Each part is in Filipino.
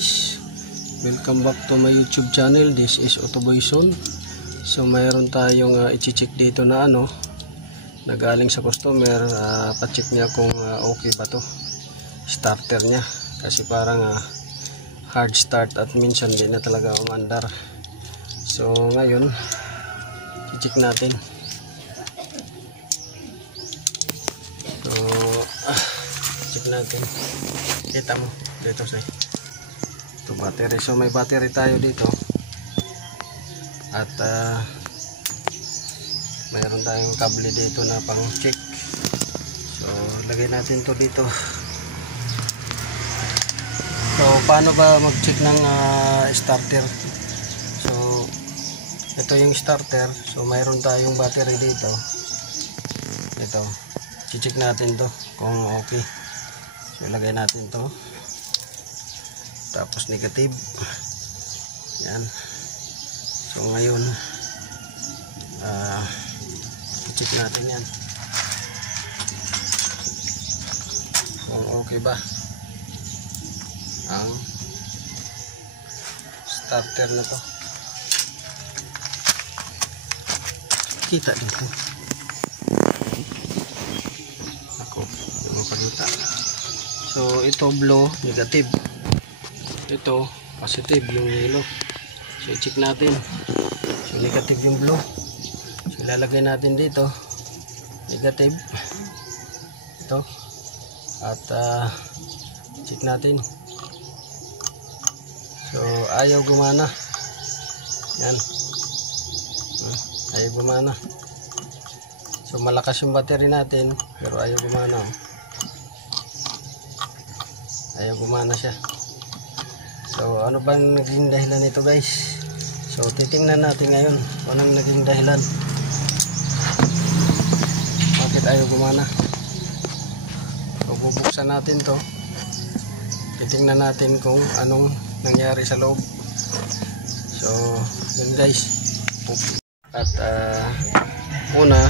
guys, welcome back to my YouTube channel. This is Autoboyson. So mayroon tayong i-check dito na nagaling sa customer. Pa-check niya kung okay ba to starter niya, kasi parang hard start at minsan di na talaga umandar. So ngayon i-check natin. So check natin. Kita mo dito sa ito battery. So may battery tayo dito at mayroon tayong kable dito na pang check. So lagay natin to dito. So paano ba mag check ng starter? So ito yung starter. So mayroon tayong battery dito. Ito check natin to kung okay. So ilagay natin to, tapos negative yan. So ngayon check natin yan kung okay ba ang starter na to. Kita dito ako yung mapagita. So ito blue, negative. Ito positive, yung yellow. So check natin. So negative yung blue. So ilalagay natin dito negative. Ito. At check natin. So ayaw gumana. Yan. Ayaw gumana. So malakas yung battery natin pero ayaw gumana. Ayaw gumana siya. So ano bang naging dahilan nito guys? So titingnan natin ngayon kung anong naging dahilan bakit ayaw gumana. So bubuksan natin to, titingnan natin kung anong nangyari sa loob. So yun guys. At una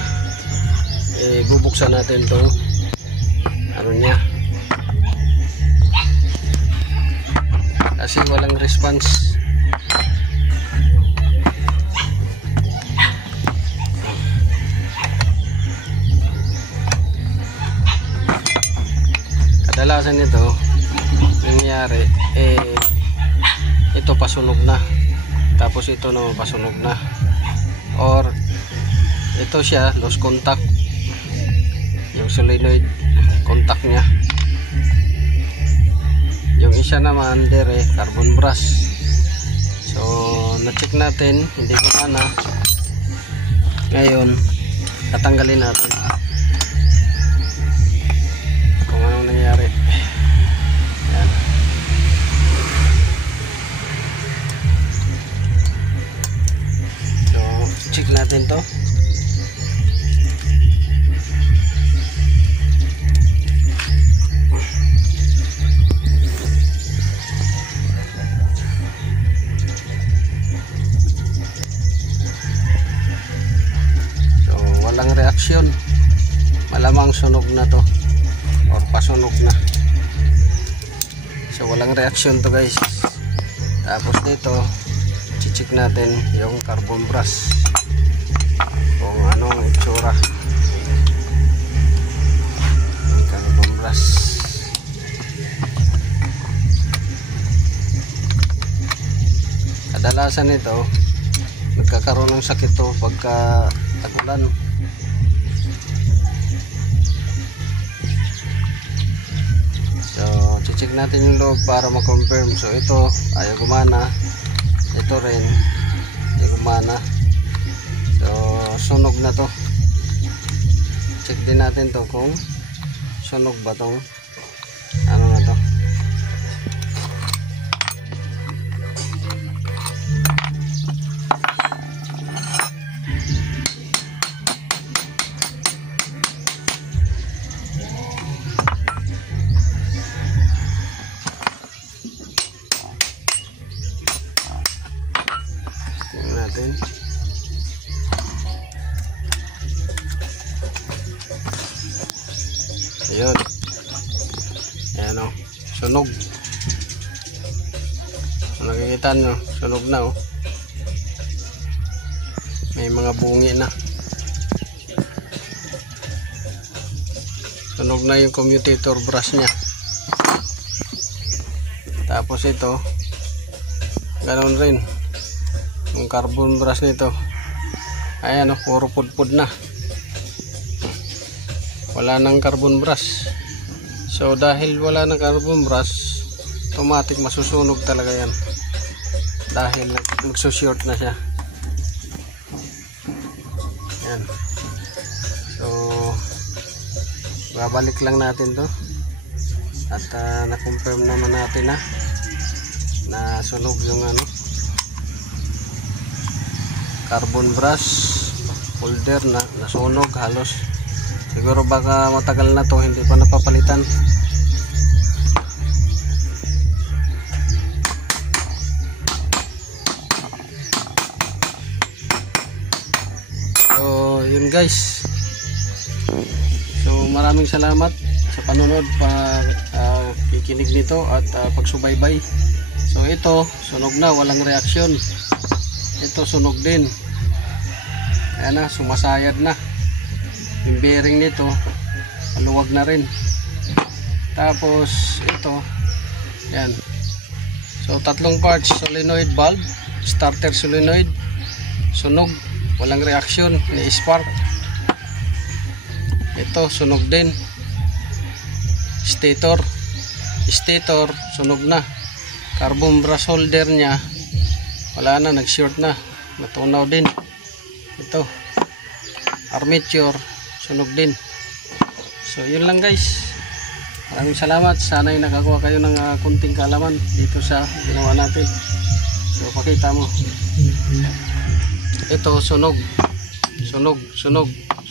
bubuksan natin to niya, kasi walang response. Kadalasan nito nangyari ito pasunog na, tapos ito naman pasunog na, or ito siya lost contact, yung solenoid contact nya. Yung isa naman dire carbon brush. So na-check natin, hindi gumana. Ngayon tatanggalin natin kung anong nangyari. Yan. So check natin to. Walang reaksyon, malamang sunog na to or pasunog na. So walang reaksyon to guys. Tapos dito check natin yung carbon brush kung anong itsura. Yung carbon brush, kadalasan ito nagkakaroon ng sakit to pagka tagulan. So check natin yung loob para ma-confirm. So ito ayaw gumana, ito rin ayaw gumana. So sunog na to. Check din natin to kung sunog ba tong na to. Natin. Ayun. Ayan o. Sunog. Makikita nyo, sunog na oh. May mga bungi na. Sunog na yung commutator brush nya. Tapos ito, ganoon rin yung carbon brush nito. Ayan oh, puro pudpud na. Wala nang carbon brush. So dahil wala nang carbon brush, automatic masusunog talaga yan. Dahil magsushort na siya. Yan. So babalik lang natin to. At na-confirm naman natin na sunog yung carbon brush holder na nasunog halos. Siguro baka matagal na to, hindi pa napapalitan. So yun guys. So maraming salamat sa panonood, kikinig nito at pagsubaybay. So ito sunog na, walang reaksyon. Ito sunog din. Ayan na, sumasayad na. Yung bearing nito maluwag na rin. Tapos ito, yan. So tatlong parts, solenoid valve, starter solenoid, sunog, walang reaksyon, ni-spark. Ito sunog din. Stator sunog na. Carbon brush holder nya wala na, nag-short na, natunaw din. Ito armature sunog din. So yun lang guys, maraming salamat. Sana ay nakakuha kayo ng kunting kaalaman dito sa ginawa natin. So pakita mo, ito sunog.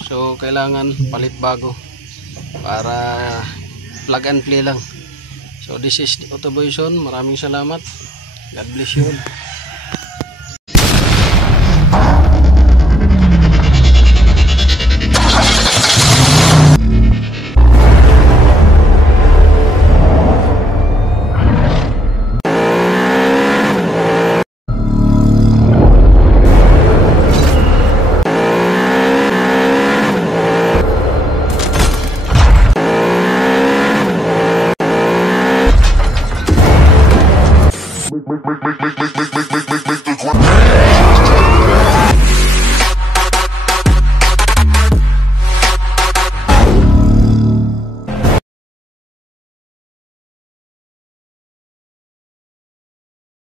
So kailangan palit bago para plug and play lang. So this is Autoboyson. Maraming salamat. God bless you all. Make